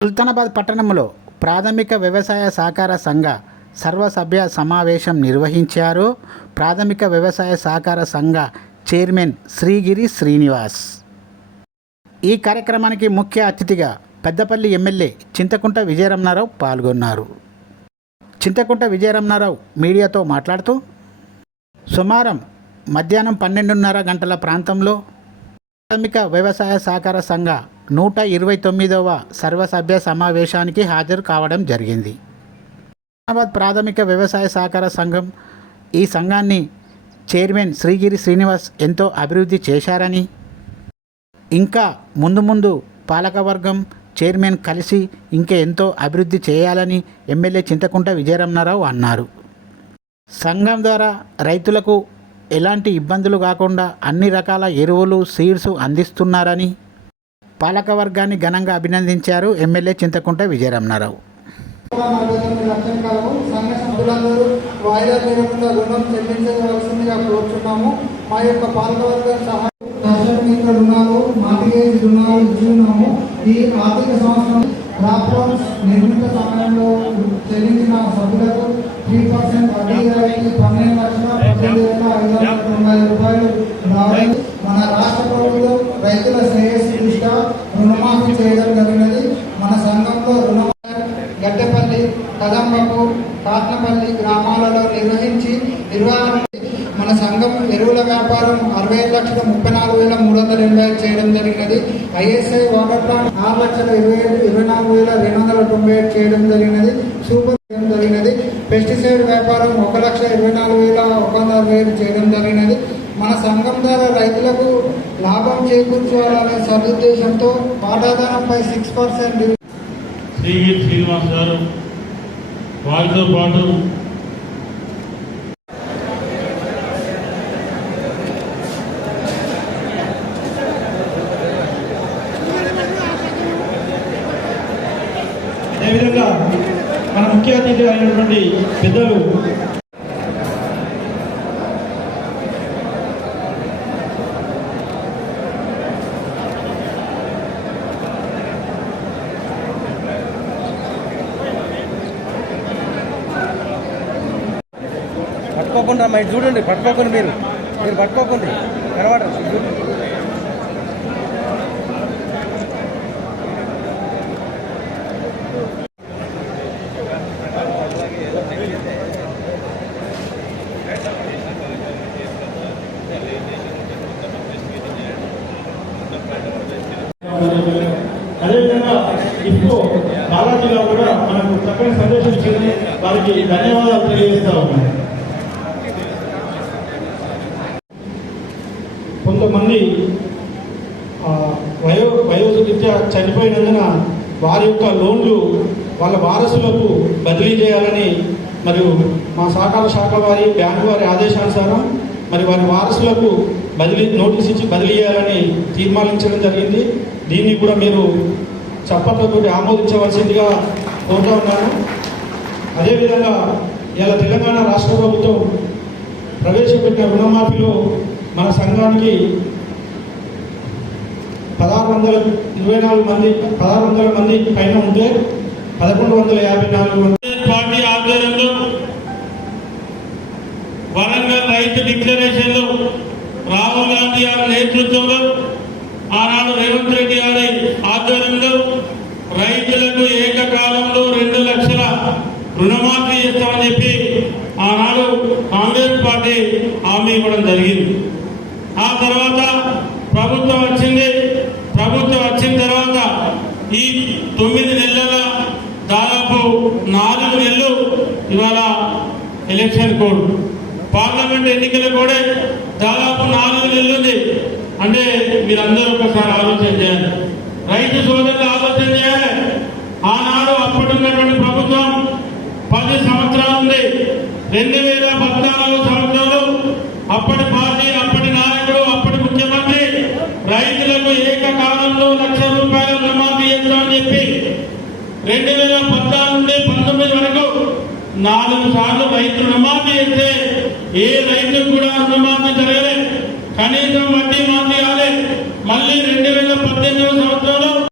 సుల్తానాబాద్ పట్టణంలో ప్రాథమిక వ్యవసాయ సహకార సంఘ సర్వసభ్య సమావేశం నిర్వహించారు. ప్రాథమిక వ్యవసాయ సహకార సంఘ చైర్మన్ శ్రీగిరి శ్రీనివాస్. ఈ కార్యక్రమానికి ముఖ్య అతిథిగా పెద్దపల్లి ఎమ్మెల్యే చింతకుంట విజయరమణారావు పాల్గొన్నారు. చింతకుంట విజయరమణారావు మీడియాతో మాట్లాడుతూ సుమారం మధ్యాహ్నం పన్నెండున్నర గంటల ప్రాంతంలో ప్రాథమిక వ్యవసాయ సహకార సంఘ నూట ఇరవై తొమ్మిదవ సర్వసభ్య సమావేశానికి హాజరు కావడం జరిగింది. హైదరాబాద్ ప్రాథమిక వ్యవసాయ సహకార సంఘం ఈ సంఘాన్ని చైర్మన్ శ్రీగిరి శ్రీనివాస్ ఎంతో అభివృద్ధి చేశారని ఇంకా ముందు ముందు పాలకవర్గం చైర్మన్ కలిసి ఇంకా ఎంతో అభివృద్ధి చేయాలని ఎమ్మెల్యే చింతకుంట విజయరమణారావు అన్నారు. సంఘం ద్వారా రైతులకు ఎలాంటి ఇబ్బందులు కాకుండా అన్ని రకాల ఎరువులు సీడ్స్ అందిస్తున్నారని పాలకవర్గాన్ని ఘనంగా అభినందించారు ఎమ్మెల్యే చింతకుంట విజయరమణారావు రుణం మా యొక్క పాలకవర్గం సహాయం ఈ ఆర్థిక సంవత్సరం నిర్మిత సమయంలో చెల్లించిన సభ్యులకు త్రీ పర్సెంట్ వడ్డీ పన్నెండు లక్షల పద్దెనిమిది వేల ఐదు వందల తొంభై రూపాయలు మన రాష్ట్ర ప్రభుత్వం రైతుల శ్రేయస్సు దృష్ట్యా రుణమాఫీ చేయడం జరిగినది మన సంఘంలో రుణ గడ్డపల్లి కదంబపు కాట్నపల్లి గ్రామాలలో నిర్వహించి నిర్వహణ మన సంఘం ఎరువుల వ్యాపారం అరవై ఐదు లక్షల ముప్పై నాలుగు వేల మూడు వందల ఎనభై ఐదు చేయడం జరిగినది. ఐఎస్ఐ వాటర్ ప్లాంట్ ఆరు లక్షల ఇరవై ఐదు ఇరవై నాలుగు వేల రెండు వందల తొంభై ఏడు చేయడం జరిగినది. సూపర్ చేయడం జరిగినది. పెస్టిసైడ్ వ్యాపారం ఒక లక్ష ఇరవై నాలుగు వేల ఒక వందల అరవై ఐదు చేయడం జరిగినది. మన సంఘం ద్వారా రైతులకు లాభం చేకూర్చాలనే సదుద్దేశంతో వాటాదారంపై సిక్స్ పర్సెంట్ శ్రీగిరి శ్రీనివాస్ గారు వారితో పాటు అదేవిధంగా మన ముఖ్య అతిథి అయినటువంటి పెద్దలు పట్టుకోకుండా మరి చూడండి పట్టుకోకండి మీరు. మీరు పట్టుకోకండి. కనబడరు చూడండి. అదేవిధంగా ఇప్పుడు బాలాజీలో కూడా మనకు చక్కని సందేశం ఇచ్చింది వారికి ధన్యవాదాలు తెలియజేస్తా ఉన్నాను. కొంతమంది వయో వయోరీత్యా చనిపోయినందున వారి యొక్క లోన్లు వాళ్ళ వారసులకు బదిలీ చేయాలని మరియు మా సహకార శాఖ వారి బ్యాంకు వారి ఆదేశానుసారం మరి వారి వారసులకు బదిలీ నోటీస్ ఇచ్చి బదిలీ చేయాలని తీర్మానించడం జరిగింది. దీన్ని కూడా మీరు చప్పట్లతో ఆమోదించవలసిందిగా కోరుతా ఉన్నాను. అదేవిధంగా ఇలా తెలంగాణ రాష్ట్ర ప్రభుత్వం ప్రవేశపెట్టిన రుణమాఫీలో మన సంఘానికి పదహారు వందల ఇరవై నాలుగు మంది పదహారు వందల మంది పైన ఉంటే పదకొండు వందల యాభై నాలుగు మంది. పార్టీ ఆధ్వర్యంలో వరంగల్ రైతు డిక్లరేషన్లో రాహుల్ గాంధీ గారి నేతృత్వంలో ఆనాడు రేవంత్ రెడ్డి గారి ఆధ్వర్యంలో రైతులకు ఏకకాలంలో రెండు లక్షల రుణమాఫీ చేస్తామని చెప్పి ఆనాడు కాంగ్రెస్ పార్టీ హామీ ఇవ్వడం జరిగింది. ఆ తర్వాత ప్రభుత్వం వచ్చింది. ప్రభుత్వం వచ్చిన తర్వాత ఈ తొమ్మిది నెలల దాదాపు నాలుగు నెలలు ఇవాళ ఎలక్షన్ కోడ్. పార్లమెంట్ ఎన్నికలు కూడా దాదాపు నాలుగు నెలలు ఉంది. అంటే మీరందరూ ఒకసారి ఆలోచన చేయాలి రైతు సోదరులు ఆలోచన చేయాలి. ఆనాడు అప్పటి ప్రభుత్వం పది సంవత్సరాలు ఉంది. రెండు వేల పద్నాలుగు సంవత్సరాలు అప్పటి పార్టీ అప్పటి నాయకుడు అప్పటి ముఖ్యమంత్రి రైతులకు ఏకకాలంలో లక్ష రూపాయల రుణమాఫీ చేద్దామని చెప్పి రెండు వేల పద్నాలుగు నుండి పంతొమ్మిది వరకు నాలుగు సార్లు రైతు రుణమాఫీ చేస్తే ఏ రైతు కూడా రుణమాఫీ జరగలేదు. కనీసం వడ్డీ